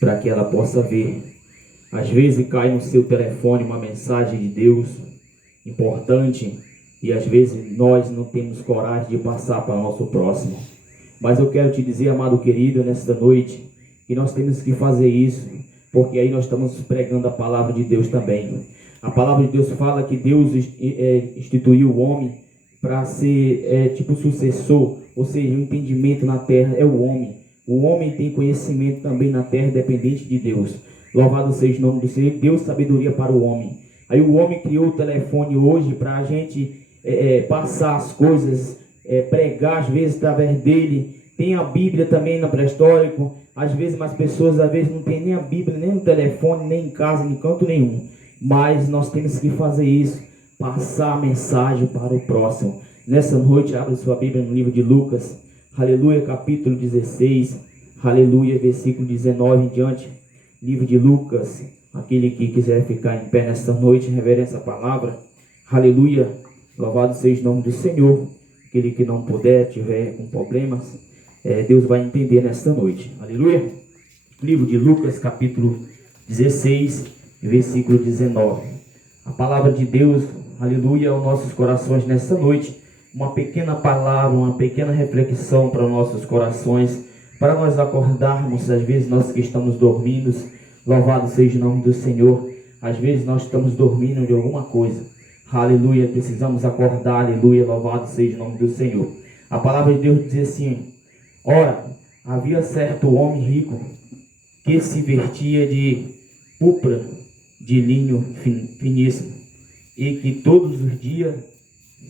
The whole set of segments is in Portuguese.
para que ela possa ver. Às vezes cai no seu telefone uma mensagem de Deus importante e às vezes nós não temos coragem de passar para o nosso próximo. Mas eu quero te dizer, amado querido, nesta noite, que nós temos que fazer isso, porque aí nós estamos pregando a palavra de Deus também. A palavra de Deus fala que Deus instituiu o homem para ser tipo sucessor, ou seja, o entendimento na terra é o homem. O homem tem conhecimento também na terra, dependente de Deus. Louvado seja o nome do Senhor. Deu sabedoria para o homem. Aí o homem criou o telefone hoje para a gente passar as coisas, pregar às vezes através dele. Tem a Bíblia também no pré-histórico. Às vezes as pessoas às vezes não tem nem a Bíblia, nem no telefone, nem em casa, nem em canto nenhum. Mas nós temos que fazer isso, passar a mensagem para o próximo. Nessa noite, abre sua Bíblia no livro de Lucas, aleluia, capítulo 16, aleluia, versículo 19 em diante. Livro de Lucas, aquele que quiser ficar em pé nesta noite, reverência a palavra, aleluia, louvado seja o nome do Senhor. Aquele que não puder, tiver com problemas, Deus vai entender nesta noite, aleluia. Livro de Lucas, capítulo 16, versículo 19. A palavra de Deus, aleluia, aos nossos corações nesta noite. Uma pequena palavra, uma pequena reflexão para nossos corações, para nós acordarmos. Às vezes nós que estamos dormindo, louvado seja o nome do Senhor. Às vezes nós estamos dormindo de alguma coisa, aleluia, precisamos acordar, aleluia, louvado seja o nome do Senhor. A palavra de Deus diz assim: ora, havia certo homem rico que se vestia de púrpura, de linho finíssimo, e que todos os dias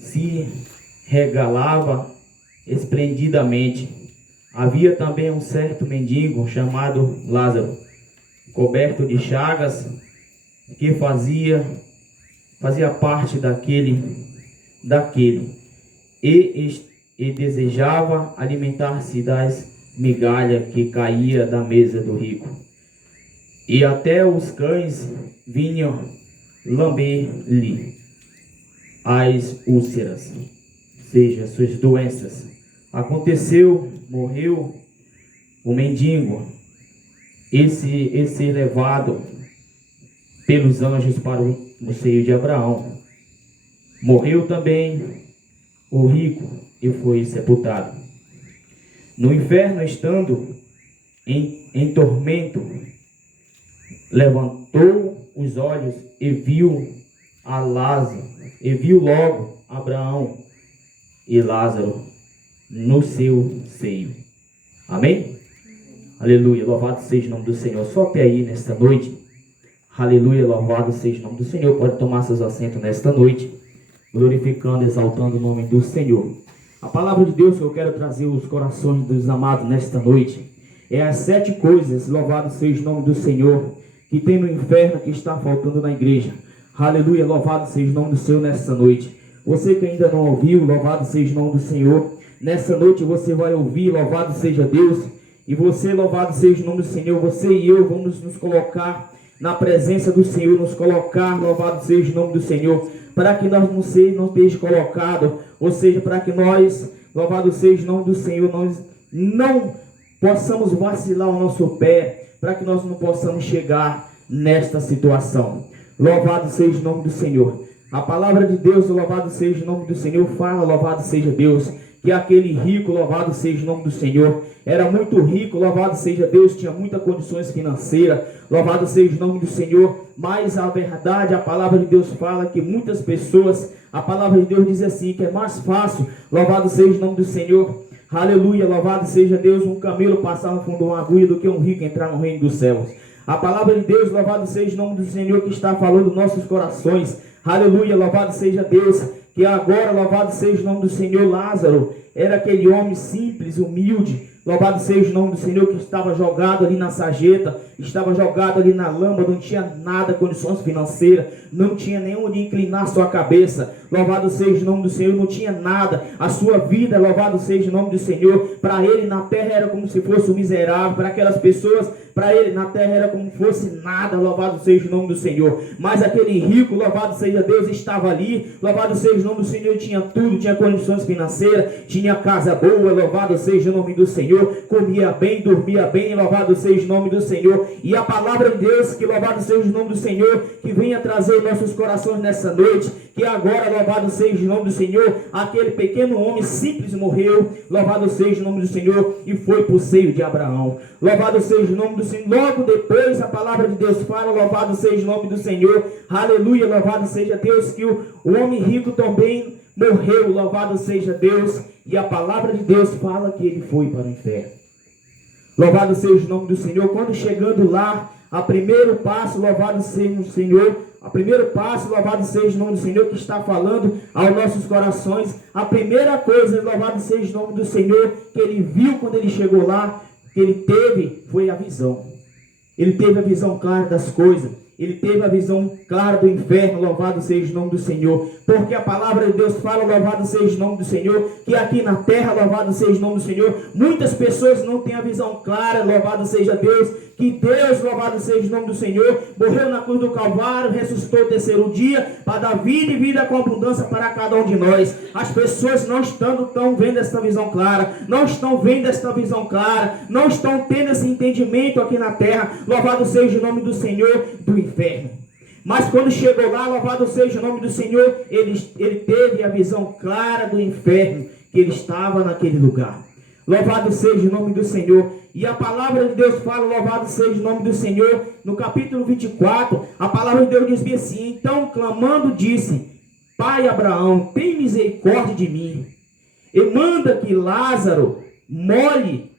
se regalava esplendidamente. Havia também um certo mendigo chamado Lázaro, coberto de chagas, que fazia parte daquele e desejava alimentar-se das migalhas que caía da mesa do rico. E até os cães vinham lamber-lhe as úlceras, seja, suas doenças. Morreu o mendigo, esse levado pelos anjos para o seio de Abraão. Morreu também o rico e foi sepultado. No inferno, estando em tormento, levantou os olhos e viu a Lázaro, e viu logo Abraão e Lázaro no seu seio. Amém? Aleluia, louvado seja o nome do Senhor. Só até aí nesta noite. Aleluia, louvado seja o nome do Senhor. Pode tomar seus assentos nesta noite, glorificando, exaltando o nome do Senhor. A palavra de Deus que eu quero trazer aos corações dos amados nesta noite é as 7 coisas, louvado seja o nome do Senhor, que tem no inferno, que está faltando na igreja. Aleluia, louvado seja o nome do Senhor nesta noite. Você que ainda não ouviu, louvado seja o nome do Senhor. Nessa noite você vai ouvir, louvado seja Deus. E você, louvado seja o nome do Senhor. Você e eu vamos nos colocar na presença do Senhor, nos colocar, louvado seja o nome do Senhor, para que nós não esteja colocado, ou seja, para que nós, louvado seja o nome do Senhor, nós não possamos vacilar o nosso pé, para que nós não possamos chegar nesta situação. Louvado seja o nome do Senhor. A palavra de Deus, louvado seja o nome do Senhor, fala, louvado seja Deus, que aquele rico, louvado seja o nome do Senhor, era muito rico, louvado seja Deus, tinha muitas condições financeiras, louvado seja o nome do Senhor, mas a verdade, a palavra de Deus fala que muitas pessoas, a palavra de Deus diz assim, que é mais fácil, louvado seja o nome do Senhor, aleluia, louvado seja Deus, um camelo passar no fundo de uma agulha do que um rico entrar no reino dos céus. A palavra de Deus, louvado seja o nome do Senhor, que está falando nos nossos corações, aleluia, louvado seja Deus, que agora, louvado seja o nome do Senhor. Lázaro era aquele homem simples, humilde, louvado seja o nome do Senhor, que estava jogado ali na sarjeta, estava jogado ali na lama, não tinha nada, condições financeiras, não tinha nem onde inclinar sua cabeça, louvado seja o nome do Senhor, não tinha nada, a sua vida, louvado seja o nome do Senhor, para ele na terra era como se fosse um miserável, para aquelas pessoas Para ele na terra era como fosse nada, louvado seja o nome do Senhor. Mas aquele rico, louvado seja Deus, estava ali, louvado seja o nome do Senhor, tinha tudo, tinha condições financeiras, tinha casa boa, louvado seja o nome do Senhor, comia bem, dormia bem, louvado seja o nome do Senhor. E a palavra de Deus, que louvado seja o nome do Senhor, que venha trazer nossos corações nessa noite, que agora, louvado seja o nome do Senhor, aquele pequeno homem simples morreu, louvado seja o nome do Senhor, e foi para o seio de Abraão. Louvado seja o nome do Senhor. Logo depois a palavra de Deus fala, louvado seja o nome do Senhor, aleluia, louvado seja Deus, que o homem rico também morreu, louvado seja Deus, e a palavra de Deus fala que ele foi para o inferno. Louvado seja o nome do Senhor. Quando chegando lá, a primeiro passo, louvado seja o Senhor, a primeiro passo, louvado seja o nome do Senhor, que está falando aos nossos corações. A primeira coisa, louvado seja o nome do Senhor, que ele viu quando ele chegou lá, que ele teve, foi a visão. Ele teve a visão clara das coisas. Ele teve a visão clara do inferno, louvado seja o nome do Senhor. Porque a palavra de Deus fala, louvado seja o nome do Senhor, que aqui na terra, louvado seja o nome do Senhor, muitas pessoas não têm a visão clara, louvado seja Deus, que Deus, louvado seja o nome do Senhor, morreu na cruz do Calvário, ressuscitou o terceiro dia, para dar vida e vida com abundância para cada um de nós. As pessoas não estão vendo essa visão clara, não estão vendo essa visão clara, não estão tendo esse entendimento aqui na terra, louvado seja o nome do Senhor, do inferno. Mas quando chegou lá, louvado seja o nome do Senhor, ele teve a visão clara do inferno, que ele estava naquele lugar. Louvado seja o nome do Senhor. E a palavra de Deus fala, louvado seja o nome do Senhor, no capítulo 24, a palavra de Deus diz assim: então clamando disse, Pai Abraão, tem misericórdia de mim, e manda que Lázaro molhe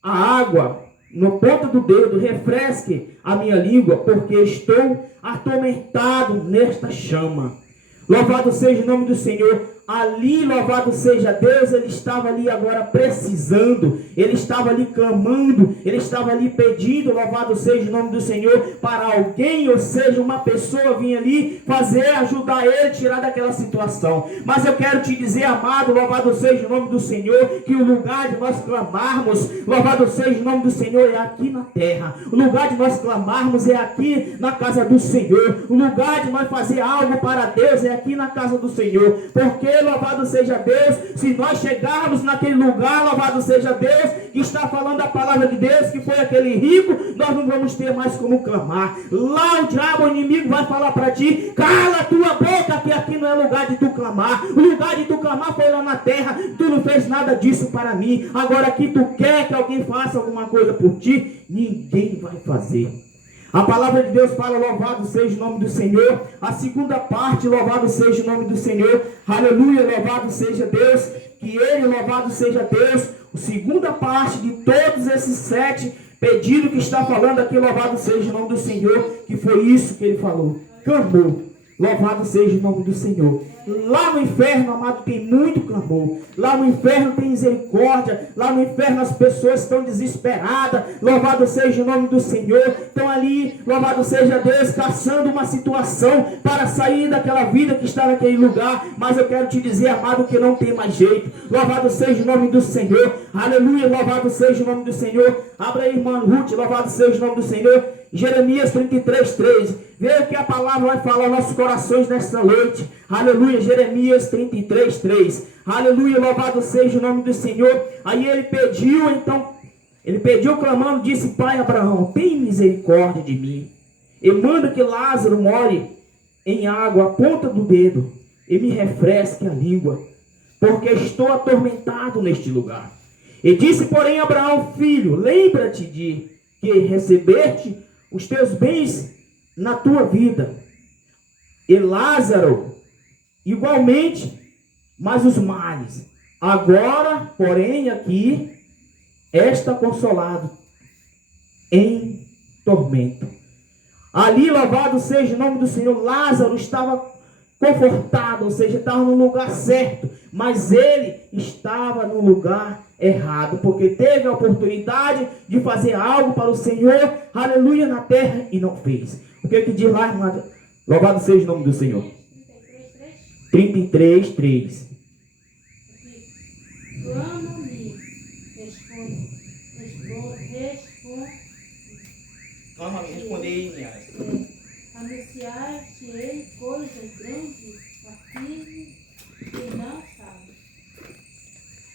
a água no ponto do dedo, refresque a minha língua, porque estou atormentado nesta chama. Louvado seja o nome do Senhor. Ali, louvado seja Deus, ele estava ali agora precisando, ele estava ali clamando, ele estava ali pedindo, louvado seja o nome do Senhor, para alguém, ou seja, uma pessoa vir ali ajudar ele, tirar daquela situação. Mas eu quero te dizer, amado, louvado seja o nome do Senhor, que o lugar de nós clamarmos, louvado seja o nome do Senhor, é aqui na terra. O lugar de nós clamarmos é aqui na casa do Senhor. O lugar de nós fazer algo para Deus é aqui na casa do Senhor. Porque louvado seja Deus, se nós chegarmos naquele lugar, louvado seja Deus, que está falando a palavra de Deus, que foi aquele rico, nós não vamos ter mais como clamar. Lá o diabo, o inimigo, vai falar para ti: cala a tua boca, que aqui não é lugar de tu clamar. O lugar de tu clamar foi lá na terra, tu não fez nada disso para mim. Agora aqui tu quer que alguém faça alguma coisa por ti, ninguém vai fazer. A palavra de Deus fala, louvado seja o nome do Senhor. A segunda parte, louvado seja o nome do Senhor. Aleluia, louvado seja Deus. Que ele, louvado seja Deus. A segunda parte de todos esses 7 pedidos que está falando aqui, louvado seja o nome do Senhor. Que foi isso que ele falou. Clamou. Louvado seja o nome do Senhor. Lá no inferno, amado, tem muito clamor. Lá no inferno tem misericórdia. Lá no inferno as pessoas estão desesperadas. Louvado seja o nome do Senhor. Estão ali, louvado seja Deus, caçando uma situação para sair daquela vida que está naquele lugar. Mas eu quero te dizer, amado, que não tem mais jeito. Louvado seja o nome do Senhor. Aleluia, louvado seja o nome do Senhor. Abra aí, irmã Ruth, louvado seja o nome do Senhor. Jeremias 33:3. Veja o que a palavra vai falar aos nossos corações nesta noite. Aleluia, Jeremias 33:3. Aleluia, louvado seja o nome do Senhor. Aí ele pediu clamando, disse: Pai Abraão, tem misericórdia de mim, e manda que Lázaro molhe em água a ponta do dedo, e me refresque a língua, porque estou atormentado neste lugar. E disse, porém, Abraão: filho, lembra-te de que recebeste os teus bens na tua vida, e Lázaro igualmente, mas os males. Agora, porém, aqui está consolado em tormento. Ali, louvado seja o nome do Senhor, Lázaro estava confortado, ou seja, estava no lugar certo, mas ele estava no lugar errado, porque teve a oportunidade de fazer algo para o Senhor, aleluia, na terra, e não fez. O que diz lá, irmã? Louvado seja o nome do Senhor. 33:3. Calma, responder aí, Nias. Anunciar-te-ei coisas grandes, firmes, que não sabes.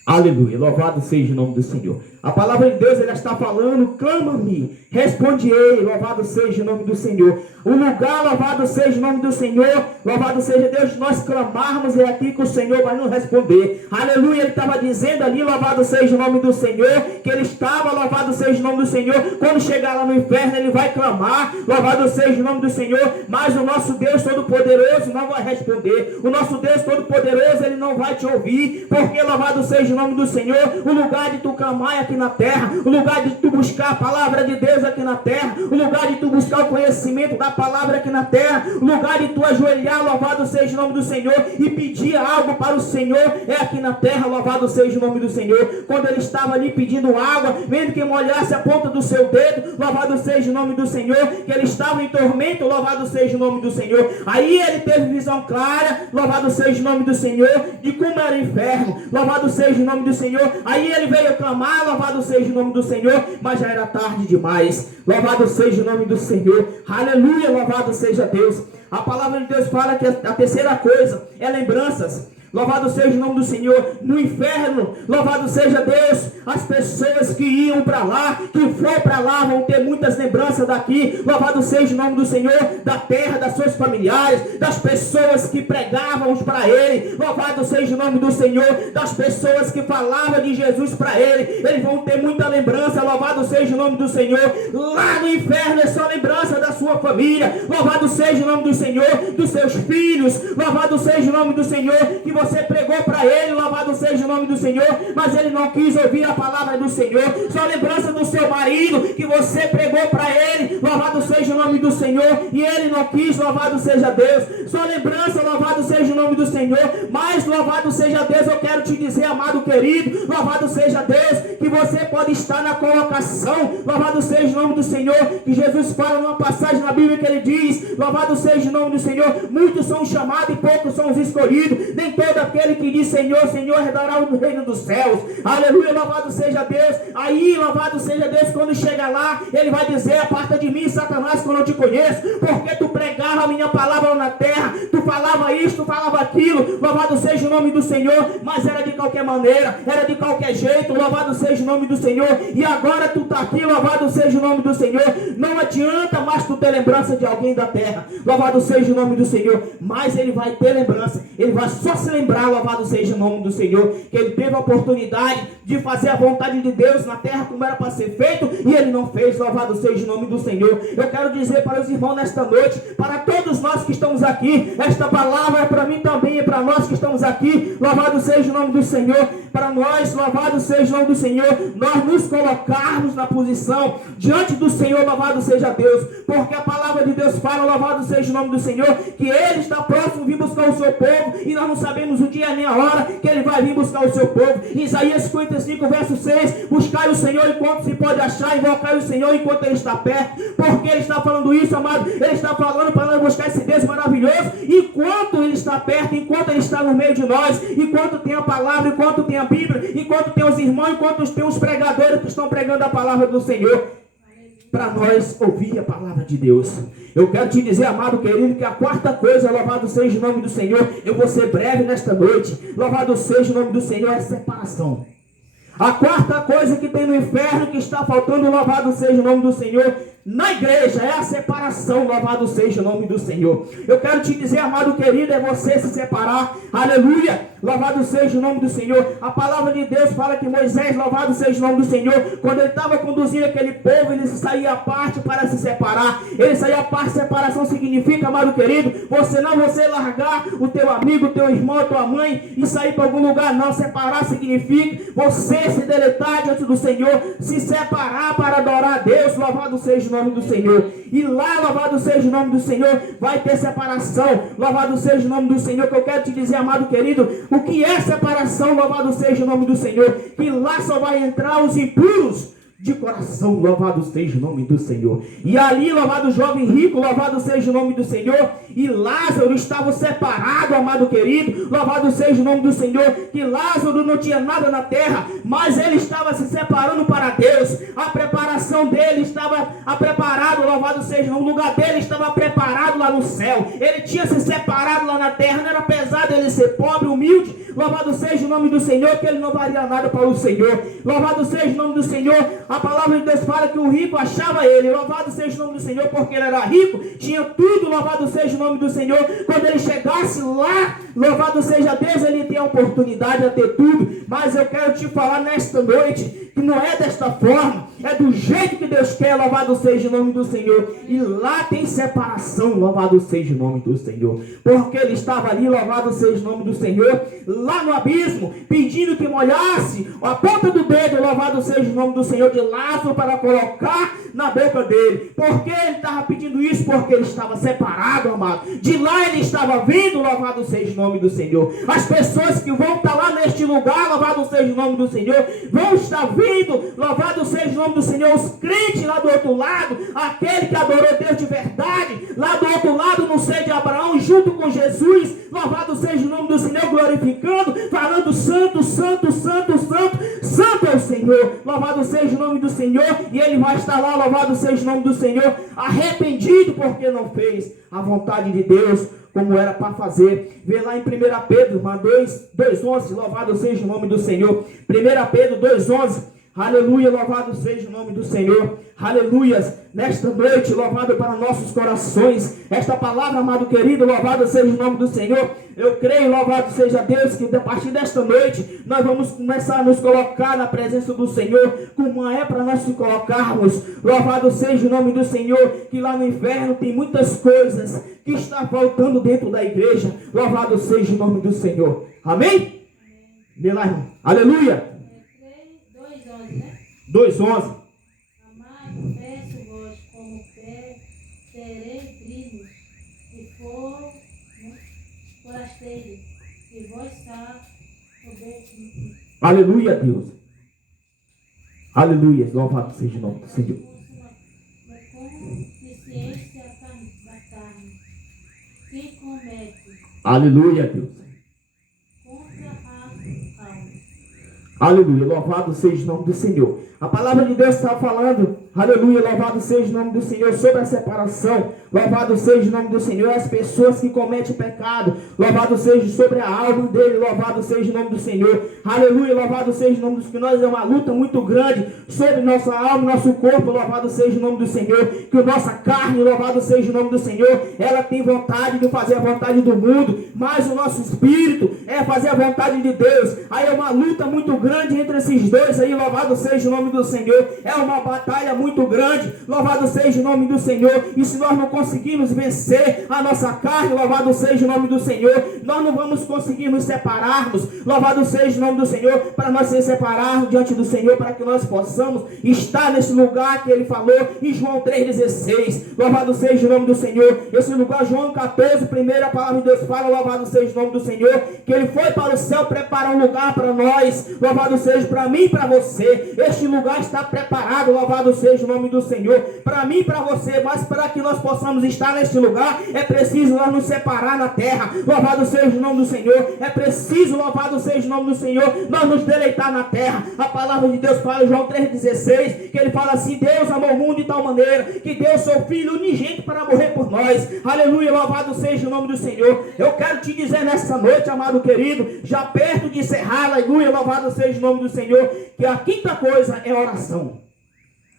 Aleluia, louvado seja o nome do Senhor. A palavra de Deus, ela está falando, clama-me, responde-ei, louvado seja o nome do Senhor. O lugar, louvado seja o nome do Senhor, louvado seja Deus, nós clamarmos, é aqui que o Senhor vai nos responder. Aleluia, ele estava dizendo ali, louvado seja o nome do Senhor, que ele estava, louvado seja o nome do Senhor, quando chegar lá no inferno, ele vai clamar, louvado seja o nome do Senhor, mas o nosso Deus Todo-Poderoso não vai responder, o nosso Deus Todo-Poderoso, ele não vai te ouvir, porque, louvado seja o nome do Senhor, o lugar de tu clamar é aqui na terra, o lugar de tu buscar a palavra de Deus aqui na terra, o lugar de tu buscar o conhecimento da palavra aqui na terra, o lugar de tu ajoelhar, louvado seja o nome do Senhor, e pedir algo para o Senhor, é aqui na terra, louvado seja o nome do Senhor. Quando ele estava ali pedindo água, vendo que molhasse a ponta do seu dedo, louvado seja o nome do Senhor, que ele estava em tormento, louvado seja o nome do Senhor. Aí ele teve visão clara, louvado seja o nome do Senhor, de como era o inferno, louvado seja o nome do Senhor. Aí ele veio clamar, louvado seja o nome do Senhor, mas já era tarde demais. Louvado seja o nome do Senhor, aleluia, louvado seja Deus. A palavra de Deus fala que a terceira coisa é lembranças. Louvado seja o nome do Senhor. No inferno, louvado seja Deus, as pessoas que iam para lá, que for para lá, vão ter muitas lembranças daqui. Louvado seja o nome do Senhor, da terra, das suas familiares, das pessoas que pregavam para ele. Louvado seja o nome do Senhor, das pessoas que falavam de Jesus para ele. Eles vão ter muita lembrança. Louvado seja o nome do Senhor. Lá no inferno é só lembrança da sua família. Louvado seja o nome do Senhor, dos seus filhos. Louvado seja o nome do Senhor, que você pregou para ele, louvado seja o nome do Senhor, mas ele não quis ouvir a palavra do Senhor. Só lembrança do seu marido, que você pregou para ele, louvado seja o nome do Senhor, e ele não quis, louvado seja Deus. Só lembrança, louvado seja o nome do Senhor, mas louvado seja Deus. Eu quero te dizer, amado querido, louvado seja Deus, que você pode estar na colocação, louvado seja o nome do Senhor, que Jesus fala numa passagem na Bíblia que ele diz, louvado seja o nome do Senhor, muitos são chamados e poucos são os escolhidos. Nem todo aquele que diz Senhor, Senhor, herdará o reino dos céus. Aleluia, louvado seja Deus. Aí, louvado seja Deus, quando chega lá, ele vai dizer: aparta de mim, Satanás, que eu não te conheço, porque tu pregava a minha palavra na terra, tu falava isso, tu falava aquilo, louvado seja o nome do Senhor, mas era de qualquer maneira, era de qualquer jeito, louvado seja o nome do Senhor, e agora tu está aqui, louvado seja o nome do Senhor. Não adianta mais tu ter lembrança de alguém da terra, louvado seja o nome do Senhor, mas ele vai ter lembrança, ele vai só se lembrar, louvado seja o nome do Senhor, que ele teve a oportunidade de fazer a vontade de Deus na terra como era para ser feito, e ele não fez, louvado seja o nome do Senhor. Eu quero dizer para os irmãos nesta noite, para todos nós que estamos aqui, esta palavra é para mim também, e para nós que estamos aqui, louvado seja o nome do Senhor, para nós, louvado seja o nome do Senhor, nós nos colocarmos na posição diante do Senhor, louvado seja Deus, porque a palavra de Deus fala, louvado seja o nome do Senhor, que ele está próximo de vir buscar o seu povo, e nós não sabemos o dia nem a hora que ele vai vir buscar o seu povo. Isaías 55 verso 6, buscai o Senhor enquanto se pode achar, invocai o Senhor enquanto ele está perto. Por que ele está falando isso, amado? Ele está falando para nós buscar esse Deus maravilhoso enquanto ele está perto, enquanto ele está no meio de nós, enquanto tem a palavra, enquanto tem a Bíblia, enquanto tem os irmãos, enquanto tem os pregadores que estão pregando a palavra do Senhor, para nós ouvir a palavra de Deus. Eu quero te dizer, amado querido, que a quarta coisa, louvado seja o nome do Senhor, eu vou ser breve nesta noite, louvado seja o nome do Senhor, é separação. A quarta coisa que tem no inferno, que está faltando, louvado seja o nome do Senhor, na igreja, é a separação, louvado seja o nome do Senhor. Eu quero te dizer, amado querido, é você se separar, aleluia, louvado seja o nome do Senhor. A palavra de Deus fala que Moisés, louvado seja o nome do Senhor, quando ele estava conduzindo aquele povo, ele saía à parte para se separar. Ele saía à parte. Separação significa, amado querido, você largar o teu amigo, o teu irmão, a tua mãe e sair para algum lugar, não. Separar significa você se deletar diante do Senhor, se separar para adorar a Deus, louvado seja o nome do Senhor. E lá, louvado seja o nome do Senhor, vai ter separação, louvado seja o nome do Senhor. Que eu quero te dizer, amado querido, o que é separação, louvado seja o nome do Senhor, que lá só vai entrar os impuros, de coração, louvado seja o nome do Senhor. E ali, louvado o jovem rico, louvado seja o nome do Senhor. E Lázaro estava separado, amado querido, louvado seja o nome do Senhor. Que Lázaro não tinha nada na terra, mas ele estava se separando para Deus. A preparação dele estava preparado, louvado seja o lugar dele estava preparado lá no céu. Ele tinha se separado lá na terra. Não era pesado ele ser pobre, humilde, louvado seja o nome do Senhor, que ele não valia nada para o Senhor. Louvado seja o nome do Senhor. A palavra de Deus fala que o rico achava ele, louvado seja o nome do Senhor, porque ele era rico, tinha tudo, louvado seja o nome do Senhor. Quando ele chegasse lá, louvado seja Deus, ele tem a oportunidade de ter tudo. Mas eu quero te falar nesta noite, que não é desta forma, é do jeito que Deus quer, louvado seja o nome do Senhor. E lá tem separação, louvado seja o nome do Senhor, porque ele estava ali, louvado seja o nome do Senhor, lá no abismo, pedindo que molhasse a ponta do dedo, louvado seja o nome do Senhor, de Lázaro, para colocar na boca dele. Por que ele estava pedindo isso? Porque ele estava separado, amado. De lá ele estava vindo, louvado seja o nome do Senhor. As pessoas que vão estar lá neste lugar, louvado seja o nome do Senhor, vão estar vindo, louvado seja o nome do Senhor. Os crentes lá do outro lado, aquele que adorou Deus de verdade, lá do outro lado no seio de Abraão, junto com Jesus, louvado seja o nome do Senhor, glorificando, falando santo, santo, santo, santo, santo é o Senhor, louvado seja o nome do Senhor. E ele vai estar lá, louvado seja o nome do Senhor, arrependido porque não fez a vontade de Deus como era para fazer. Vê lá em 1 Pedro 2:11, louvado seja o nome do Senhor. 1 Pedro 2:11, aleluia, louvado seja o nome do Senhor. Aleluias, nesta noite, louvado para nossos corações, esta palavra, amado querido, louvado seja o nome do Senhor. Eu creio, louvado seja Deus, que a partir desta noite, nós vamos começar a nos colocar na presença do Senhor, como é para nós nos colocarmos. Louvado seja o nome do Senhor, que lá no inferno tem muitas coisas que está faltando dentro da igreja. Louvado seja o nome do Senhor. Amém? Vê lá, irmão. Aleluia. 2:11, né? 2:11. Peço-vos como peregrinos e forasteiros, e vós sabes. Aleluia, Deus. Aleluia, louvado seja o nome do Senhor. Com consciência da carne, que comete. Aleluia, Deus. Contra a alma. Aleluia, louvado seja o nome do Senhor. A palavra de Deus está falando, aleluia, louvado seja o nome do Senhor, sobre a separação. Louvado seja o nome do Senhor, as pessoas que cometem pecado. Louvado seja sobre a alma dele, louvado seja o nome do Senhor. Aleluia, louvado seja o nome do Senhor. Nós é uma luta muito grande sobre nossa alma, nosso corpo, louvado seja o nome do Senhor. Que a nossa carne, louvado seja o nome do Senhor, ela tem vontade de fazer a vontade do mundo, mas o nosso espírito é fazer a vontade de Deus. Aí é uma luta muito grande entre esses dois aí, louvado seja o nome do Senhor. É uma batalha muito grande, louvado seja o nome do Senhor. E se nós não conseguirmos vencer a nossa carne, louvado seja o nome do Senhor, nós não vamos conseguir nos separarmos, louvado seja o nome do Senhor, para nós se separarmos diante do Senhor, para que nós possamos estar nesse lugar que ele falou em João 3,16, louvado seja o nome do Senhor. Esse lugar, João 14, primeira palavra de Deus fala, louvado seja o nome do Senhor, que ele foi para o céu preparar um lugar para nós, louvado seja para mim e para você. Este lugar está preparado, louvado seja o nome do Senhor, para mim e para você. Mas para que nós possamos estar neste lugar, é preciso nós nos separar na terra, louvado seja o nome do Senhor. É preciso, louvado seja o nome do Senhor, nós nos deleitar na terra. A palavra de Deus fala em João 3,16, que ele fala assim: Deus amou o mundo de tal maneira que deu seu Filho unigênito para morrer por nós. Aleluia, louvado seja o nome do Senhor. Eu quero te dizer nessa noite, amado querido, já perto de encerrar, aleluia, louvado seja o nome do Senhor, que a quinta coisa é oração.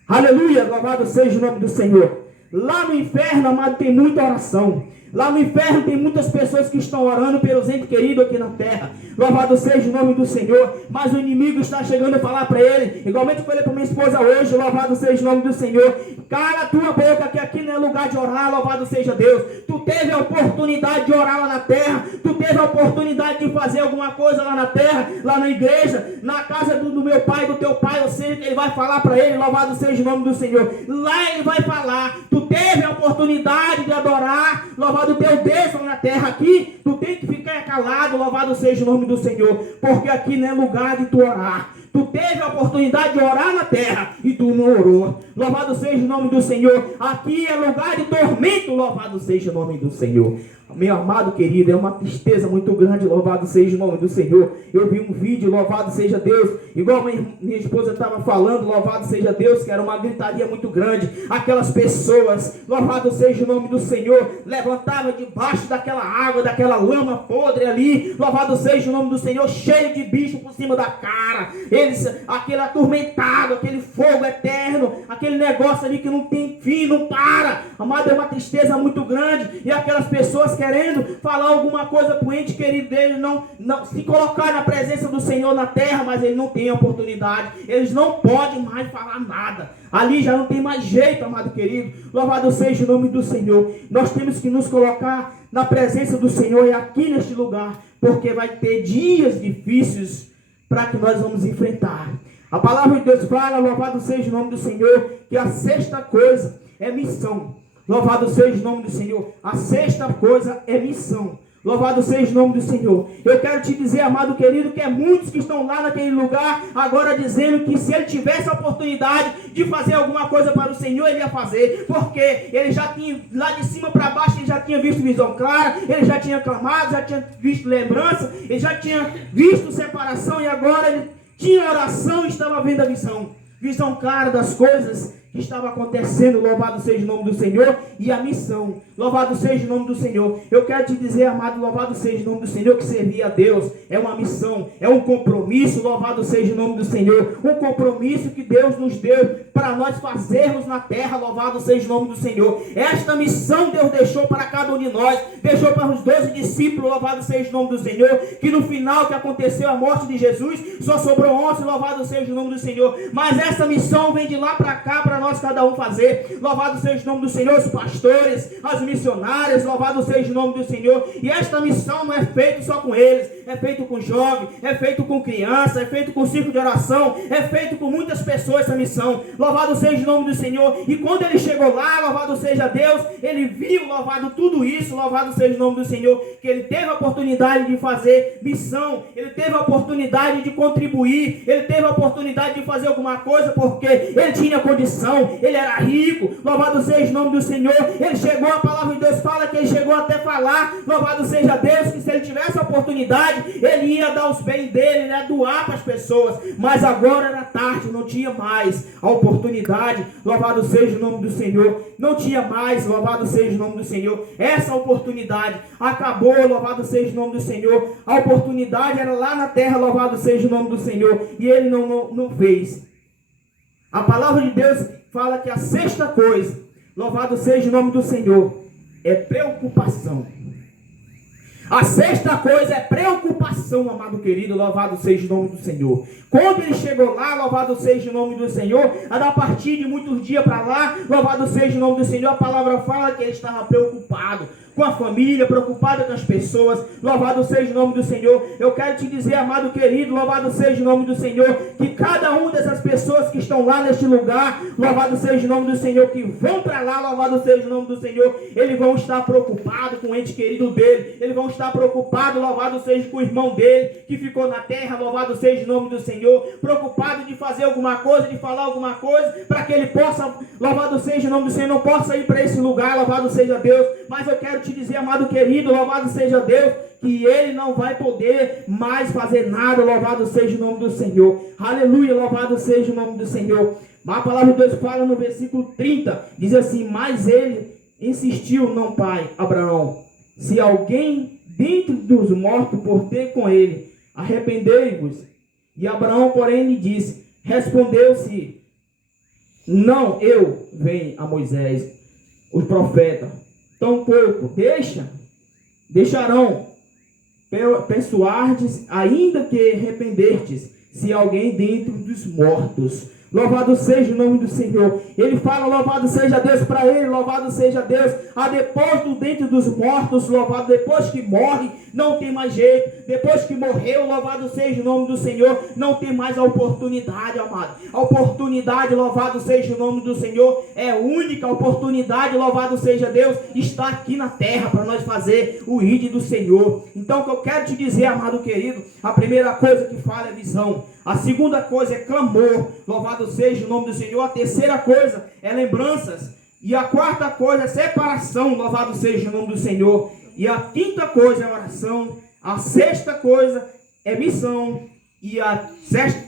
Aleluia, louvado seja o nome do Senhor. Lá no inferno, amado, tem muita oração. Lá no inferno tem muitas pessoas que estão orando pelos entes queridos aqui na terra. Louvado seja o nome do Senhor. Mas o inimigo está chegando a falar para ele, igualmente eu falei para minha esposa hoje, louvado seja o nome do Senhor: cala a tua boca, que aqui não é lugar de orar, louvado seja Deus. Tu teve a oportunidade de orar lá na terra, tu teve a oportunidade de fazer alguma coisa lá na terra, lá na igreja, na casa do meu pai, do teu pai, ou seja, ele vai falar para ele, louvado seja o nome do Senhor. Lá ele vai falar, tu teve a oportunidade de adorar, louvado teu Deus lá na terra. Aqui tu tem que ficar calado, louvado seja o nome do Senhor, porque aqui não é lugar de tu orar. Tu teve a oportunidade de orar na terra e tu não orou. Louvado seja o nome do Senhor. Aqui é lugar de tormento. Louvado seja o nome do Senhor. Meu amado querido, é uma tristeza muito grande, louvado seja o nome do Senhor. Eu vi um vídeo, louvado seja Deus, igual minha esposa estava falando, louvado seja Deus, que era uma gritaria muito grande. Aquelas pessoas, louvado seja o nome do Senhor, levantavam debaixo daquela água, daquela lama podre ali, louvado seja o nome do Senhor, cheio de bicho por cima da cara. Eles, aquele atormentado, aquele fogo eterno, aquele negócio ali que não tem fim, não para. Amado, é uma tristeza muito grande. E aquelas pessoas querendo falar alguma coisa para o ente querido dele, não se colocar na presença do Senhor na terra, mas ele não tem oportunidade, eles não podem mais falar nada, ali já não tem mais jeito, amado querido. Louvado seja o nome do Senhor. Nós temos que nos colocar na presença do Senhor e aqui neste lugar, porque vai ter dias difíceis para que nós vamos enfrentar. A palavra de Deus fala, louvado seja o nome do Senhor, que a sexta coisa é missão. Louvado seja o nome do Senhor. A sexta coisa é missão. Louvado seja o nome do Senhor. Eu quero te dizer, amado querido, que é muitos que estão lá naquele lugar, agora dizendo que se ele tivesse a oportunidade de fazer alguma coisa para o Senhor, ele ia fazer, porque ele já tinha, lá de cima para baixo, ele já tinha visto visão clara, ele já tinha clamado, já tinha visto lembrança, ele já tinha visto separação, e agora ele tinha oração e estava vendo a visão clara das coisas que estava acontecendo. Louvado seja o nome do Senhor. E a missão, louvado seja o nome do Senhor. Eu quero te dizer, amado, louvado seja o nome do Senhor, que servir a Deus é uma missão, é um compromisso. Louvado seja o nome do Senhor, um compromisso que Deus nos deu para nós fazermos na terra. Louvado seja o nome do Senhor. Esta missão Deus deixou para cada um de nós, deixou para os 12 discípulos. Louvado seja o nome do Senhor, que no final que aconteceu a morte de Jesus, só sobrou 11. Louvado seja o nome do Senhor. Mas essa missão vem de lá para cá, para nós cada um fazer. Louvado seja o nome do Senhor, os pastores, as missionárias, louvado seja o nome do Senhor. E esta missão não é feita só com eles, é feito com jovem, é feito com criança, é feito com círculo de oração, é feito com muitas pessoas essa missão. Louvado seja o nome do Senhor. E quando ele chegou lá, louvado seja Deus, ele viu, louvado tudo isso, louvado seja o nome do Senhor, que ele teve a oportunidade de fazer missão, ele teve a oportunidade de contribuir, ele teve a oportunidade de fazer alguma coisa, porque ele tinha condição, ele era rico. Louvado seja o nome do Senhor. Ele chegou, a palavra de Deus fala que ele chegou até falar, louvado seja Deus, que se ele tivesse a oportunidade, ele ia dar os bens dele, ele ia doar para as pessoas. Mas agora era tarde, não tinha mais a oportunidade. Louvado seja o nome do Senhor. Não tinha mais, louvado seja o nome do Senhor. Essa oportunidade acabou, louvado seja o nome do Senhor. A oportunidade era lá na terra, louvado seja o nome do Senhor. E ele não fez. A palavra de Deus fala que a sexta coisa, louvado seja o nome do Senhor, é preocupação. A sexta coisa é preocupação, amado querido, louvado seja o nome do Senhor. Quando ele chegou lá, louvado seja o nome do Senhor, a partir de muitos dias para lá, louvado seja o nome do Senhor, a palavra fala que ele estava preocupado com a família, preocupado com as pessoas. Louvado seja o nome do Senhor. Eu quero te dizer, amado querido, louvado seja o nome do Senhor, que cada uma dessas pessoas que estão lá neste lugar, louvado seja o nome do Senhor, que vão para lá, louvado seja o nome do Senhor, eles vão estar preocupados com o ente querido dele, eles vão estar preocupados, louvado seja com o irmão dele, que ficou na terra, louvado seja o nome do Senhor, preocupado de fazer alguma coisa, de falar alguma coisa, para que ele possa, louvado seja o nome do Senhor, não possa ir para esse lugar, louvado seja Deus. Mas eu quero te dizer, amado querido, louvado seja Deus, que ele não vai poder mais fazer nada. Louvado seja o nome do Senhor. Aleluia, louvado seja o nome do Senhor. A palavra de Deus fala no versículo 30, diz assim: mas ele insistiu, não, pai Abraão, se alguém dentre dos mortos por ter com ele, arrependei-vos. E Abraão, porém, lhe disse, respondeu-se, não eu, vem a Moisés, os profetas, tampouco deixarão persuardes, ainda que arrependertes, se alguém dentro dos mortos. Louvado seja o nome do Senhor. Ele fala, louvado seja Deus para ele, louvado seja Deus. Depois do dentro dos mortos, louvado, depois que morre, não tem mais jeito. Depois que morreu, louvado seja o nome do Senhor, não tem mais a oportunidade, amado. A oportunidade, louvado seja o nome do Senhor, é única. A oportunidade, louvado seja Deus, está aqui na terra para nós fazer o ID do Senhor. Então o que eu quero te dizer, amado querido, a primeira coisa que fala é visão. A segunda coisa é clamor. Louvado seja o nome do Senhor. A terceira coisa é lembranças. E a quarta coisa é separação. Louvado seja o nome do Senhor. E a quinta coisa é oração. A sexta coisa é missão. E a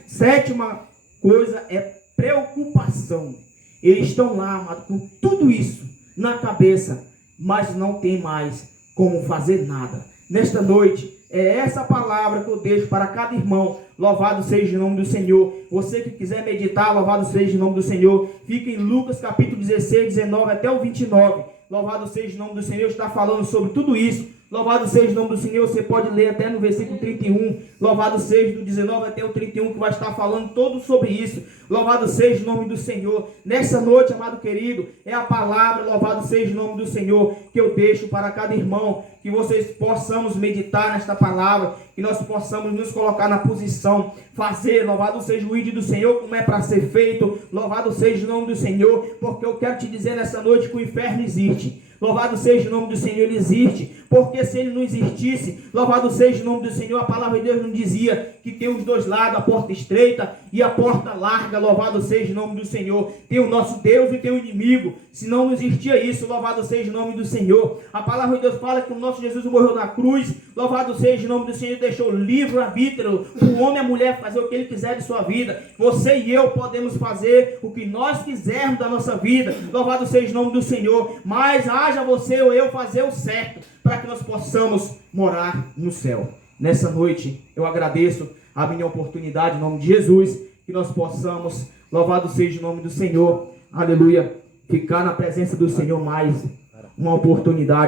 sétima coisa é preocupação. Eles estão lá, amado, com tudo isso na cabeça, mas não tem mais como fazer nada. Nesta noite, é essa palavra que eu deixo para cada irmão. Louvado seja o nome do Senhor. Você que quiser meditar, louvado seja o nome do Senhor. Fica em Lucas capítulo 16, 19 até o 29. Louvado seja o nome do Senhor. Está falando sobre tudo isso. Louvado seja o nome do Senhor. Você pode ler até no versículo 31. Louvado seja do 19 até o 31, que vai estar falando todo sobre isso. Louvado seja o nome do Senhor. Nessa noite, amado querido, é a palavra, louvado seja o nome do Senhor, que eu deixo para cada irmão. Que vocês possamos meditar nesta palavra, que nós possamos nos colocar na posição, fazer, louvado seja o ídolo do Senhor, como é para ser feito. Louvado seja o nome do Senhor, porque eu quero te dizer nessa noite que o inferno existe. Louvado seja o nome do Senhor, ele existe, porque se ele não existisse, louvado seja o nome do Senhor, a palavra de Deus não dizia que tem os dois lados, a porta estreita e a porta larga. Louvado seja o nome do Senhor. Tem o nosso Deus e tem o inimigo. Se não existia isso, louvado seja o nome do Senhor. A palavra de Deus fala que o nosso Jesus morreu na cruz. Louvado seja o nome do Senhor. Deixou livre-arbítrio, o homem e a mulher fazer o que ele quiser de sua vida. Você e eu podemos fazer o que nós quisermos da nossa vida. Louvado seja o nome do Senhor. Mas haja você ou eu fazer o certo, para que nós possamos morar no céu. Nessa noite, eu agradeço a minha oportunidade, em nome de Jesus, que nós possamos, louvado seja o nome do Senhor, aleluia, ficar na presença do Senhor mais uma oportunidade.